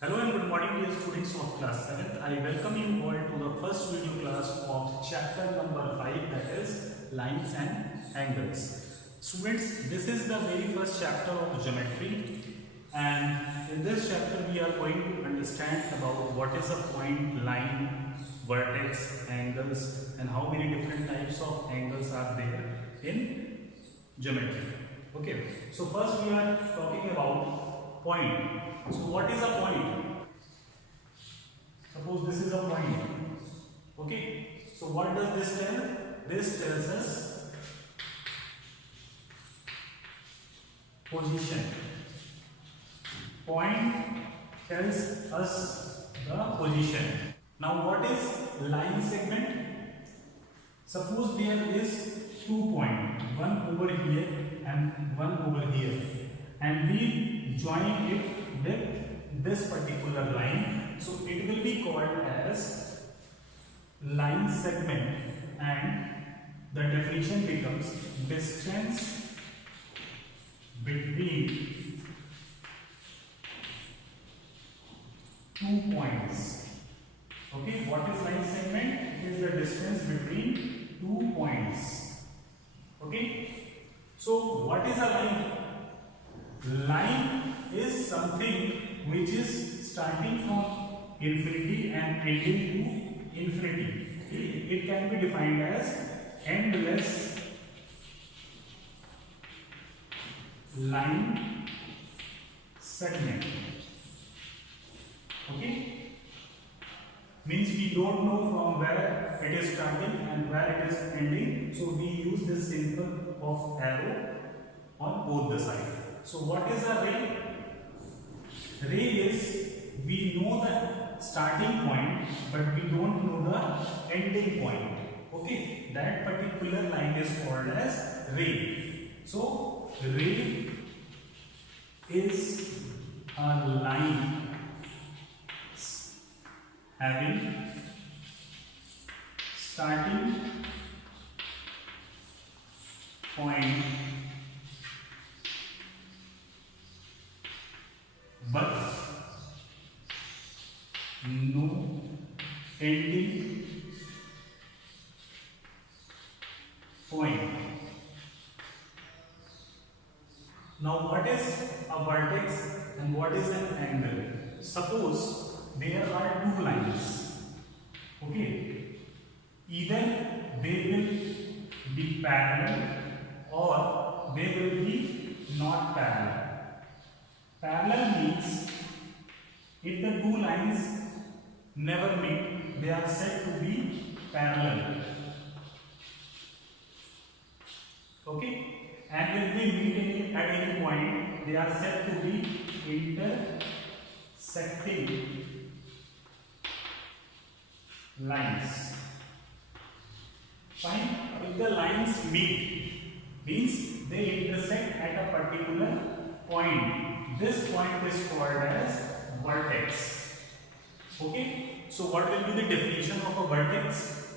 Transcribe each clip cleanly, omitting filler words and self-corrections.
Hello and good morning dear students of class 7th. I welcome you all to the first video class of chapter number 5, that is lines and angles. Students, this is the very first chapter of geometry, and in this chapter we are going to understand about what is a point, line, vertex, angles, and how many different types of angles are there in geometry. Okay, so first we are talking about point. So what is a point? Suppose this is a point. Okay. So what does this tell? This tells us position. Point tells us the position. Now what is line segment? Suppose there is 2 points, one over here and one over here, and we join it with this particular line, so it will be called as line segment, and the definition becomes distance between 2 points. Okay, what is line segment? It is the distance between 2 points. Okay, so what is a line? Line is something which is starting from infinity and ending to infinity. It can be defined as endless line segment. Okay, means we don't know from where it is starting and where it is ending, so we use this symbol of arrow on both the sides. So what is a ray? Ray is, we know the starting point but we don't know the ending point. Okay, that particular line is called as ray. So ray is a line having starting point but no ending point. Now what is a vertex and what is an angle? Suppose there are 2 lines. Okay, either they will be parallel or they will be not parallel. Parallel means if the 2 lines never meet, they are said to be parallel. Okay, and if they meet at any point, they are said to be intersecting lines. Fine. If the lines meet, means they intersect at a particular point. This point is called as vertex. Okay, so what will be the definition of a vertex?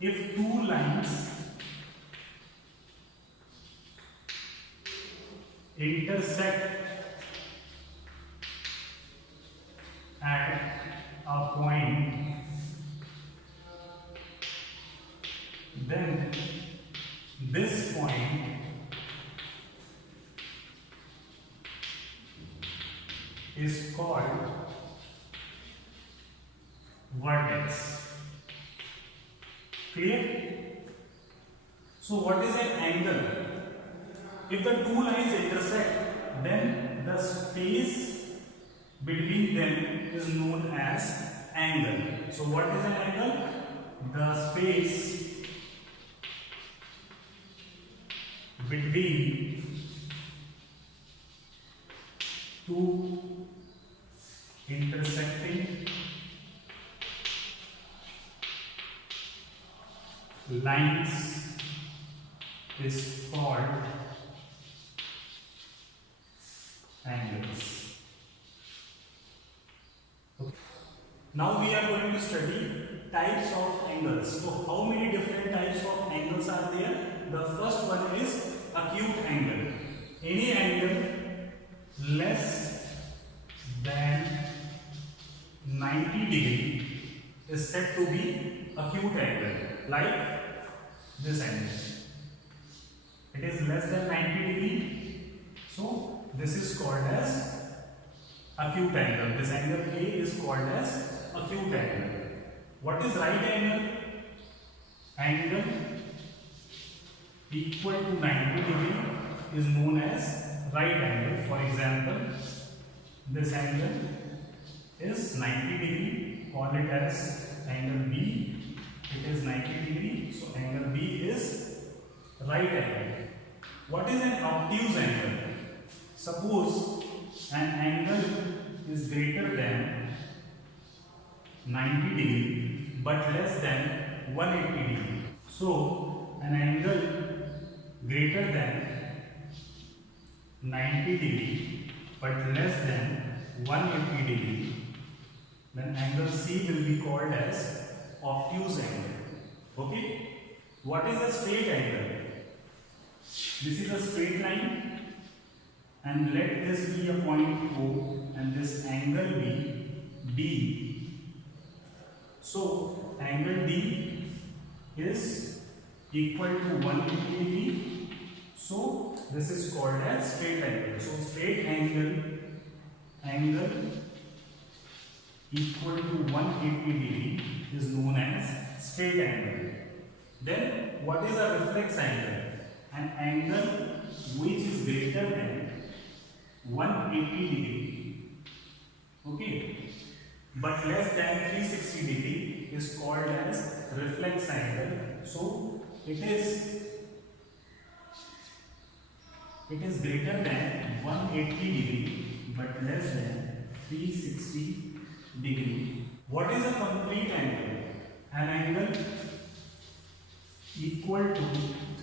If 2 lines intersect at a point, then this point is called vertex. Clear? So what is an angle? If the 2 lines intersect, then the space between them is known as angle. So what is an angle? The space between 2 intersecting lines is called angles. Okay. Now we are going to study types of angles. So how many different types of angles are there? The first one is acute angle. Any angle less than 90 is said to be acute angle, like this angle. It is less than 90, so this is called as acute angle. This angle A is called as acute angle. What is right angle? Angle equal to 90 is known as right angle. For example, this angle is 90, call it as angle B. It is 90, so angle B is right angle. What is an obtuse angle? Suppose an angle is greater than 90 but less than 180. So an angle greater than 90 but less than 180, then angle C will be called as obtuse angle. Okay? What is a straight angle? This is a straight line, and let this be a point O and this angle be D. So angle D is equal to 180. So this is called as straight angle. So straight angle equal to 180 is known as straight angle. Then what is a reflex angle? An angle which is greater than 180, okay, but less than 360 is called as reflex angle. So it is greater than 180 but less than 360. What is a complete angle? An angle equal to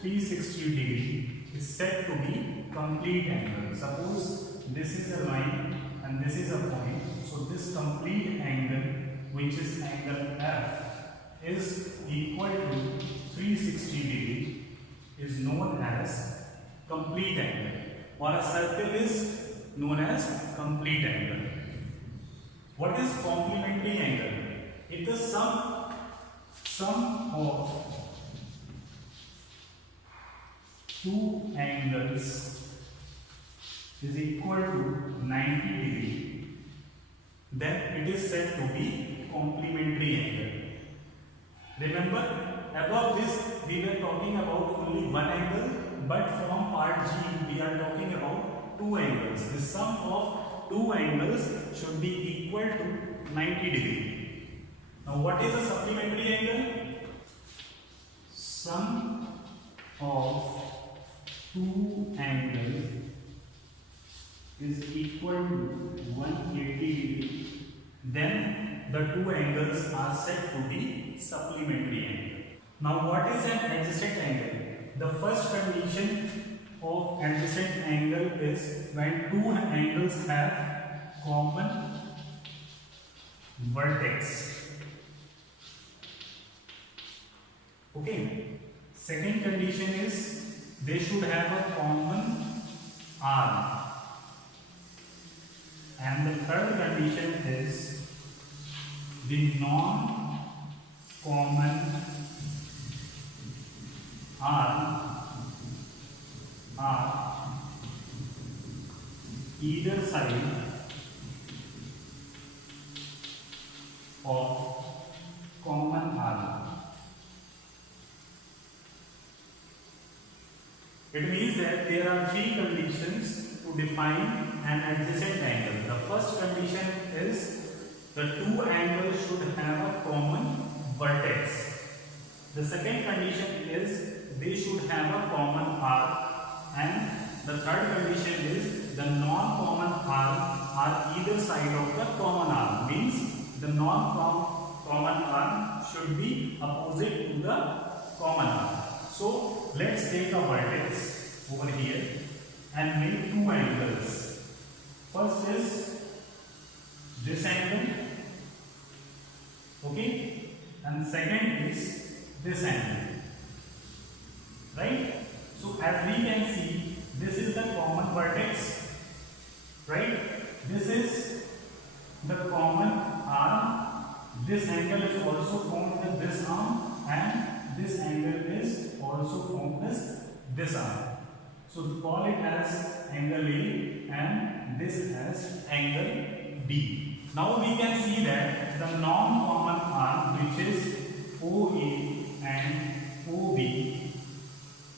360 is said to be complete angle. Suppose this is a line and this is a point. So this complete angle, which is angle F, is equal to 360 is known as complete angle, or a circle is known as complete angle. What is complementary angle? If the sum of two angles is equal to 90, then it is said to be complementary angle. Remember, above this we were talking about only one angle, but from part G we are talking about two angles. The sum of two angles should be equal to 90. Now what is a supplementary angle? Sum of two angles is equal to 180, then the two angles are said to be supplementary angle. Now what is an adjacent angle? The first condition of adjacent angle is when two angles have common vertex. Okay. Second condition is they should have a common arm. And the third condition is the non-common arm are either side of common arm. It means that there are three conditions to define an adjacent angle. The first condition is the two angles should have a common vertex. The second condition is they should have a common arc, and the third condition is the non-common arm are either side of the common arm. Means the non-common arm should be opposite to the common arm. So let's take a vertex over here and make two angles. First is this angle, okay, and second is this angle, right? So as we can see, this is the common vertex, right? This is the common arm this angle is also formed with this arm, and this angle is also formed with this arm. So call it as angle A and this as angle B. Now we can see that the non-common arm, which is OA and OB,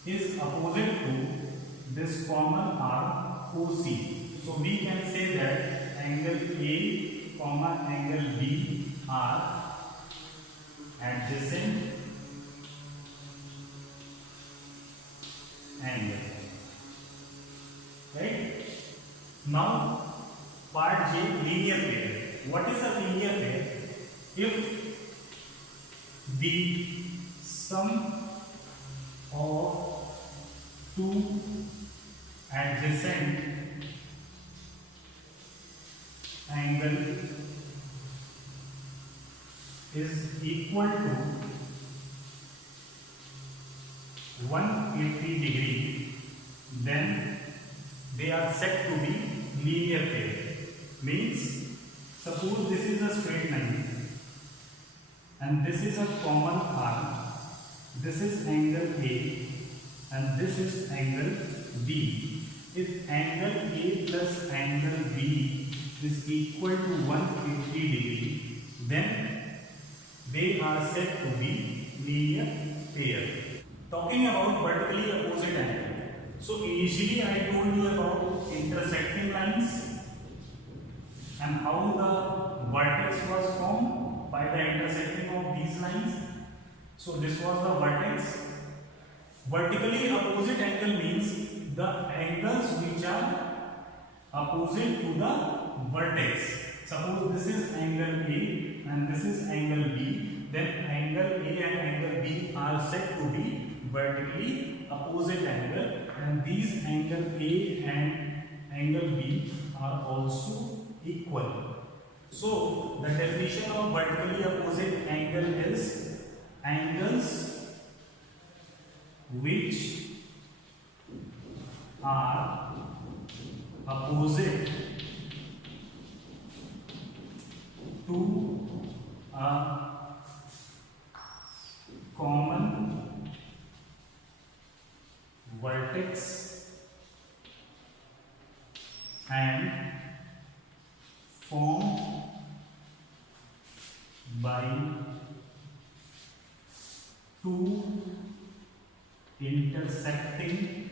is opposite to this common arm OC. So we can say that angle A comma angle B are adjacent angle. Right? Now part J, linear pair. What is a linear pair? If the sum of two adjacent angle is equal to 180 degree, then they are said to be linear pair. Means, suppose this is a straight line and this is a common arm. This is angle A and this is angle B. If angle A plus angle B is equal to 180 degree, then they are said to be linear pair. Talking about vertically opposite angle. So initially I told you about intersecting lines and how the vertex was formed by the intersecting of these lines. So this was the vertex. Vertically opposite angle means the angles which are opposite to the vertex. Suppose this is angle A and this is angle B, then angle A and angle B are said to be vertically opposite angle, and these angle A and angle B are also equal. So the definition of vertically opposite angle is angles which are opposite to a common vertex and formed by two intersecting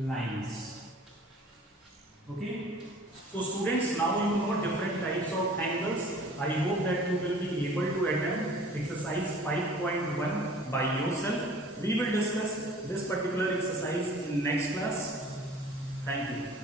lines. Okay, so students, now you know different types of angles. I hope that you will be able to attempt exercise 5.1 by yourself. We will discuss this particular exercise in next class. Thank you.